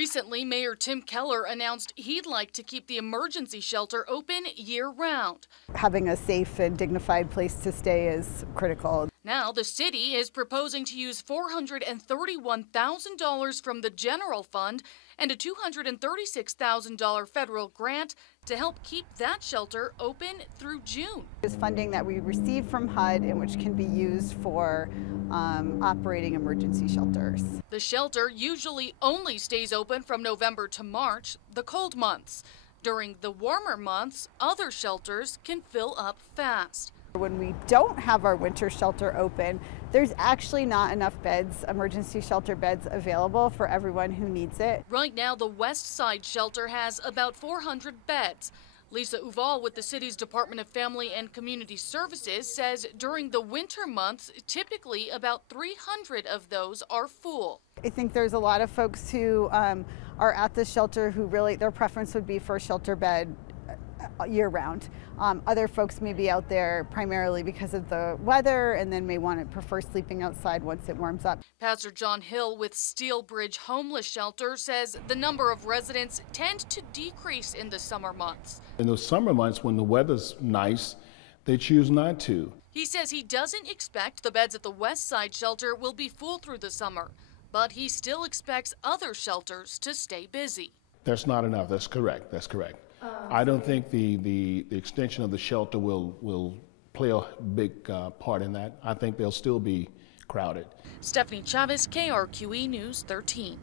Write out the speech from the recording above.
Recently, Mayor Tim Keller announced he'd like to keep the emergency shelter open year-round. Having a safe and dignified place to stay is critical. Now, the city is proposing to use $431,000 from the general fund and a $236,000 federal grant to help keep that shelter open through June. There's funding that we receive from HUD and which can be used for operating emergency shelters. The shelter usually only stays open from November to March, the cold months. During the warmer months, other shelters can fill up fast. When we don't have our winter shelter open, there's actually not enough beds, emergency shelter beds, available for everyone who needs it. Right now, the West Side shelter has about 400 beds. Lisa Uval with the city's Department of Family and Community Services says during the winter months, typically about 300 of those are full. I think there's a lot of folks who are at the shelter who really, their preference would be for a shelter bed year-round. Other folks may be out there primarily because of the weather and then may prefer sleeping outside once it warms up. Pastor John Hill with Steel Bridge Homeless Shelter says the number of residents tend to decrease in the summer months. In those summer months when the weather's nice, they choose not to. He says he doesn't expect the beds at the West Side shelter will be full through the summer, but he still expects other shelters to stay busy. That's not enough. That's correct. That's correct. I don't think the extension of the shelter will play a big part in that. I think they'll still be crowded. Stephanie Chavez, KRQE News 13.